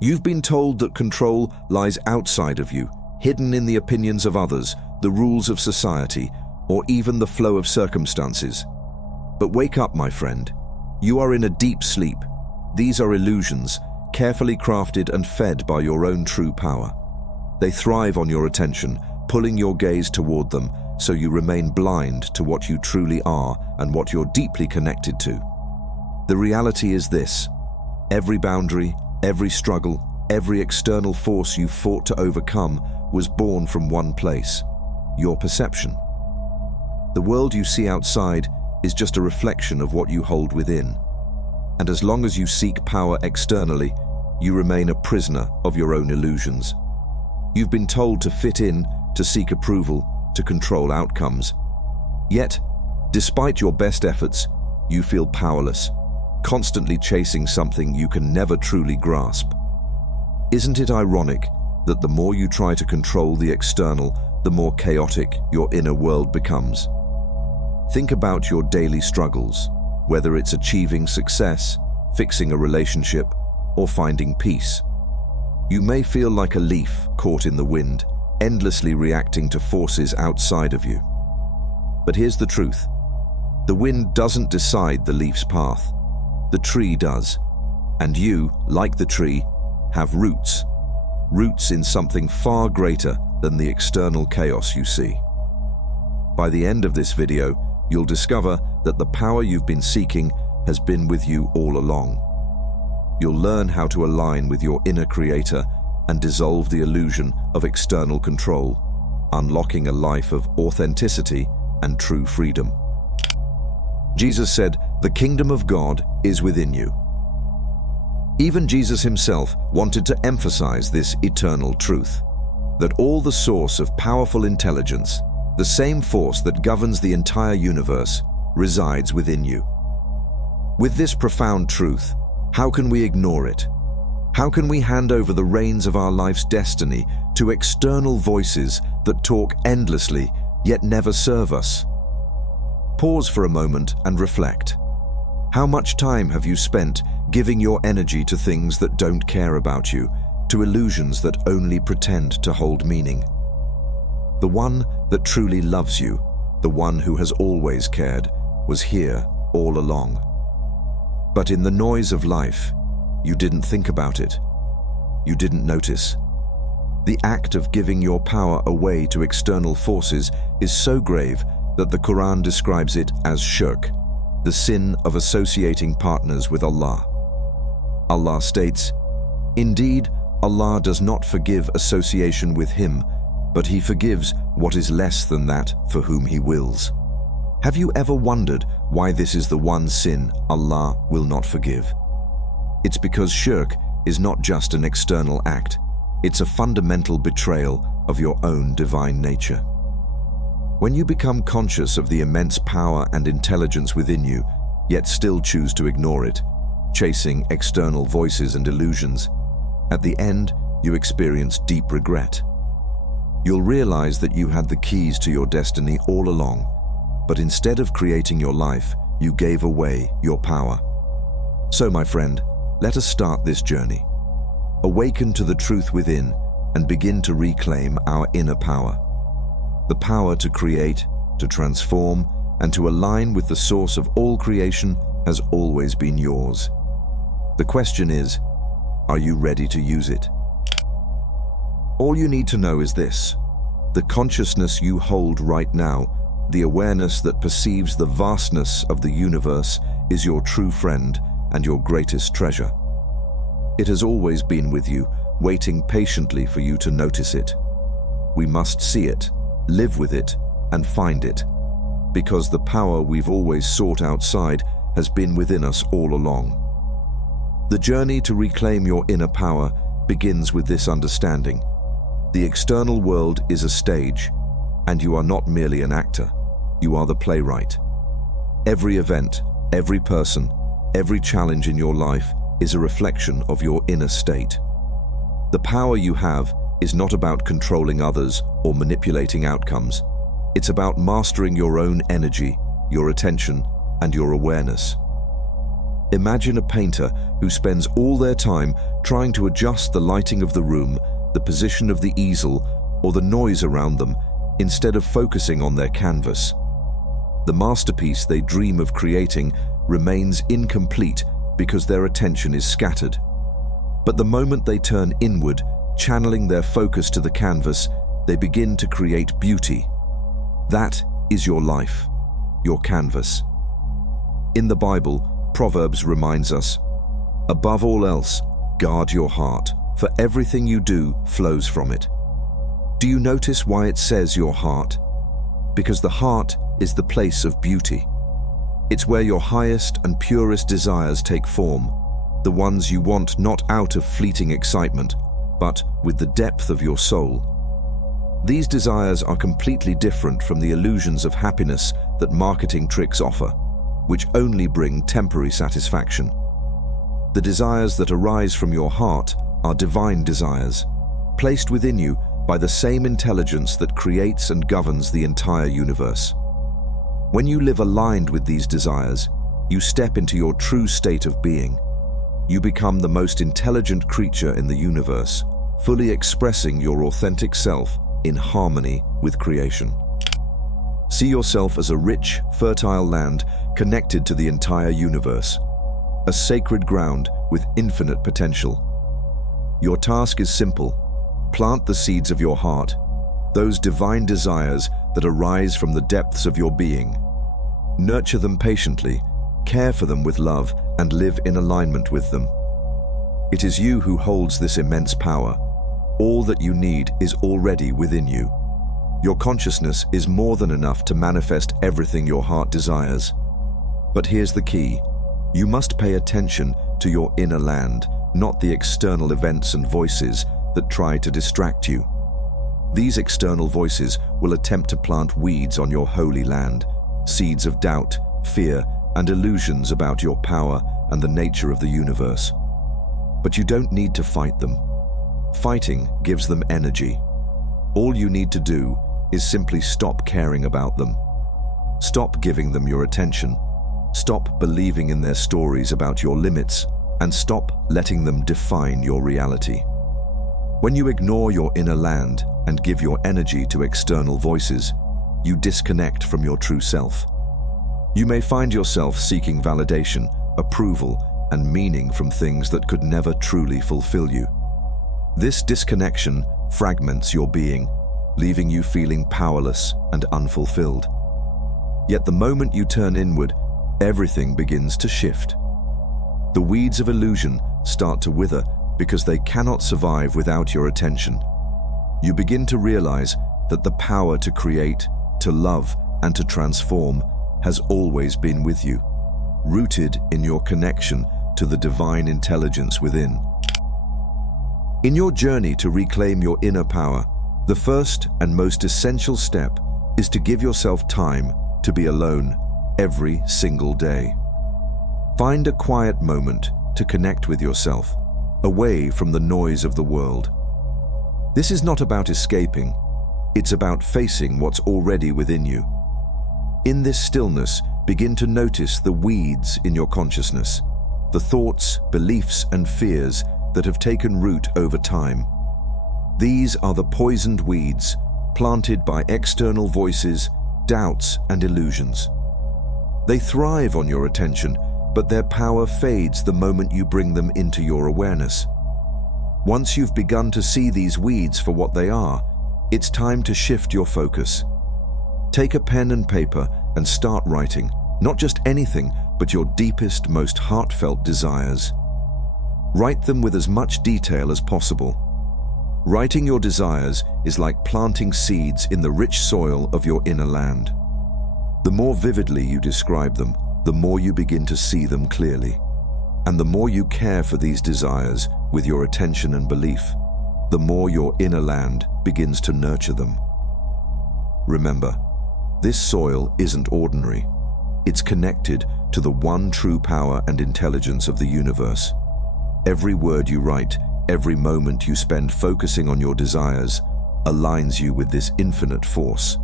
You've been told that control lies outside of you, hidden in the opinions of others, the rules of society, or even the flow of circumstances. But wake up, my friend. You are in a deep sleep. These are illusions, carefully crafted and fed by your own true power. They thrive on your attention, pulling your gaze toward them, so you remain blind to what you truly are and what you're deeply connected to. The reality is this: every boundary, every struggle, every external force you fought to overcome was born from one place: your perception. The world you see outside is just a reflection of what you hold within. And as long as you seek power externally, you remain a prisoner of your own illusions. You've been told to fit in, to seek approval, to control outcomes. Yet, despite your best efforts, you feel powerless, constantly chasing something you can never truly grasp. Isn't it ironic that the more you try to control the external, the more chaotic your inner world becomes? Think about your daily struggles, whether it's achieving success, fixing a relationship, or finding peace. You may feel like a leaf caught in the wind, endlessly reacting to forces outside of you. But here's the truth: the wind doesn't decide the leaf's path. The tree does. And you, like the tree, have roots. Roots in something far greater than the external chaos you see. By the end of this video, you'll discover that the power you've been seeking has been with you all along. You'll learn how to align with your inner creator and dissolve the illusion of external control, unlocking a life of authenticity and true freedom. Jesus said, "The kingdom of God is within you." Even Jesus himself wanted to emphasize this eternal truth, that all the source of powerful intelligence, the same force that governs the entire universe, resides within you. With this profound truth, how can we ignore it? How can we hand over the reins of our life's destiny to external voices that talk endlessly yet never serve us? Pause for a moment and reflect. How much time have you spent giving your energy to things that don't care about you, to illusions that only pretend to hold meaning? The one that truly loves you, the one who has always cared, was here all along. But in the noise of life, you didn't think about it. You didn't notice. The act of giving your power away to external forces is so grave that the Quran describes it as shirk, the sin of associating partners with Allah. Allah states, "Indeed, Allah does not forgive association with Him, but He forgives what is less than that for whom He wills." Have you ever wondered why this is the one sin Allah will not forgive? It's because shirk is not just an external act, it's a fundamental betrayal of your own divine nature. When you become conscious of the immense power and intelligence within you, yet still choose to ignore it, chasing external voices and illusions, at the end you experience deep regret. You'll realize that you had the keys to your destiny all along, but instead of creating your life, you gave away your power. So, my friend, let us start this journey. Awaken to the truth within and begin to reclaim our inner power. The power to create, to transform, and to align with the source of all creation has always been yours. The question is, are you ready to use it? All you need to know is this: the consciousness you hold right now, the awareness that perceives the vastness of the universe, is your true friend and your greatest treasure. It has always been with you, waiting patiently for you to notice it. We must see it, live with it, and find it, because the power we've always sought outside has been within us all along. The journey to reclaim your inner power begins with this understanding: the external world is a stage, and you are not merely an actor, you are the playwright. Every event, every person, every challenge in your life is a reflection of your inner state. The power you have is not about controlling others or manipulating outcomes. It's about mastering your own energy, your attention, and your awareness. Imagine a painter who spends all their time trying to adjust the lighting of the room, the position of the easel, or the noise around them, instead of focusing on their canvas. The masterpiece they dream of creating remains incomplete because their attention is scattered. But the moment they turn inward, channeling their focus to the canvas, they begin to create beauty. That is your life, your canvas. In the Bible, Proverbs reminds us, "Above all else, guard your heart, for everything you do flows from it." Do you notice why it says your heart? Because the heart is the place of beauty. It's where your highest and purest desires take form, the ones you want not out of fleeting excitement, but with the depth of your soul. These desires are completely different from the illusions of happiness that marketing tricks offer, which only bring temporary satisfaction. The desires that arise from your heart are divine desires, placed within you by the same intelligence that creates and governs the entire universe. When you live aligned with these desires, you step into your true state of being. You become the most intelligent creature in the universe, fully expressing your authentic self in harmony with creation. See yourself as a rich, fertile land connected to the entire universe, a sacred ground with infinite potential. Your task is simple. Plant the seeds of your heart, those divine desires that arise from the depths of your being. Nurture them patiently, care for them with love, and live in alignment with them. It is you who holds this immense power. All that you need is already within you. Your consciousness is more than enough to manifest everything your heart desires. But here's the key. You must pay attention to your inner land, not the external events and voices that try to distract you. These external voices will attempt to plant weeds on your holy land, seeds of doubt, fear, and illusions about your power and the nature of the universe. But you don't need to fight them. Fighting gives them energy. All you need to do is simply stop caring about them. Stop giving them your attention. Stop believing in their stories about your limits, and stop letting them define your reality. When you ignore your inner land and give your energy to external voices, you disconnect from your true self. You may find yourself seeking validation, approval, and meaning from things that could never truly fulfill you. This disconnection fragments your being, leaving you feeling powerless and unfulfilled. Yet the moment you turn inward, everything begins to shift. The weeds of illusion start to wither because they cannot survive without your attention. You begin to realize that the power to create, to love, and to transform has always been with you, rooted in your connection to the divine intelligence within. In your journey to reclaim your inner power, the first and most essential step is to give yourself time to be alone every single day. Find a quiet moment to connect with yourself, away from the noise of the world. This is not about escaping, it's about facing what's already within you. In this stillness, begin to notice the weeds in your consciousness, the thoughts, beliefs, and fears that have taken root over time. These are the poisoned weeds planted by external voices, doubts, and illusions. They thrive on your attention, but their power fades the moment you bring them into your awareness. Once you've begun to see these weeds for what they are, it's time to shift your focus. Take a pen and paper and start writing, not just anything, but your deepest, most heartfelt desires. Write them with as much detail as possible. Writing your desires is like planting seeds in the rich soil of your inner land. The more vividly you describe them, the more you begin to see them clearly. And the more you care for these desires with your attention and belief, the more your inner land begins to nurture them. Remember, this soil isn't ordinary. It's connected to the one true power and intelligence of the universe. Every word you write, every moment you spend focusing on your desires, aligns you with this infinite force.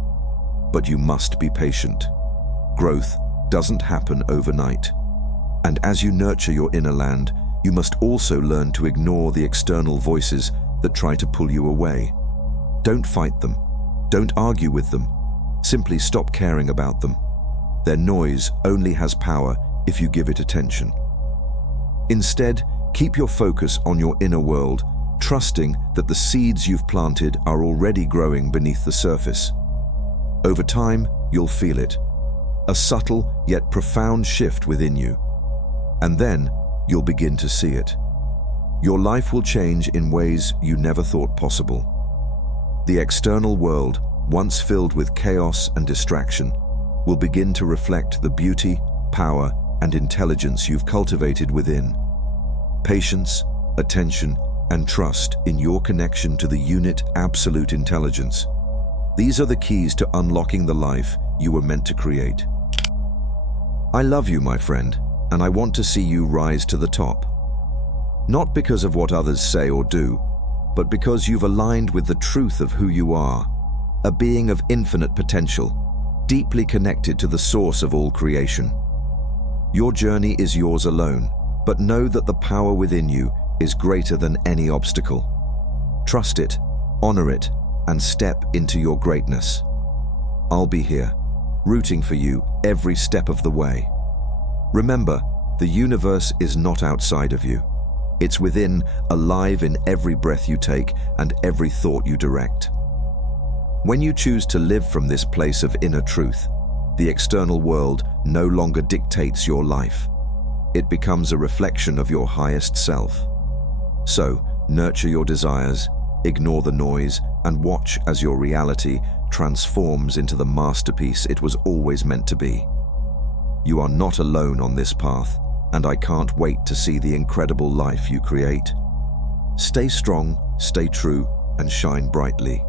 But you must be patient. Growth doesn't happen overnight. And as you nurture your inner land, you must also learn to ignore the external voices that try to pull you away. Don't fight them. Don't argue with them. Simply stop caring about them. Their noise only has power if you give it attention. Instead, keep your focus on your inner world, trusting that the seeds you've planted are already growing beneath the surface. Over time, you'll feel it, a subtle yet profound shift within you. And then, you'll begin to see it. Your life will change in ways you never thought possible. The external world, once filled with chaos and distraction, will begin to reflect the beauty, power, and intelligence you've cultivated within. Patience, attention, and trust in your connection to the unit absolute intelligence. These are the keys to unlocking the life you were meant to create. I love you, my friend, and I want to see you rise to the top. Not because of what others say or do, but because you've aligned with the truth of who you are, a being of infinite potential, deeply connected to the source of all creation. Your journey is yours alone, but know that the power within you is greater than any obstacle. Trust it, honor it, and step into your greatness. I'll be here, rooting for you every step of the way. Remember, the universe is not outside of you. It's within, alive in every breath you take and every thought you direct. When you choose to live from this place of inner truth, the external world no longer dictates your life. It becomes a reflection of your highest self. So, nurture your desires, ignore the noise, and watch as your reality transforms into the masterpiece it was always meant to be. You are not alone on this path, and I can't wait to see the incredible life you create. Stay strong, stay true, and shine brightly.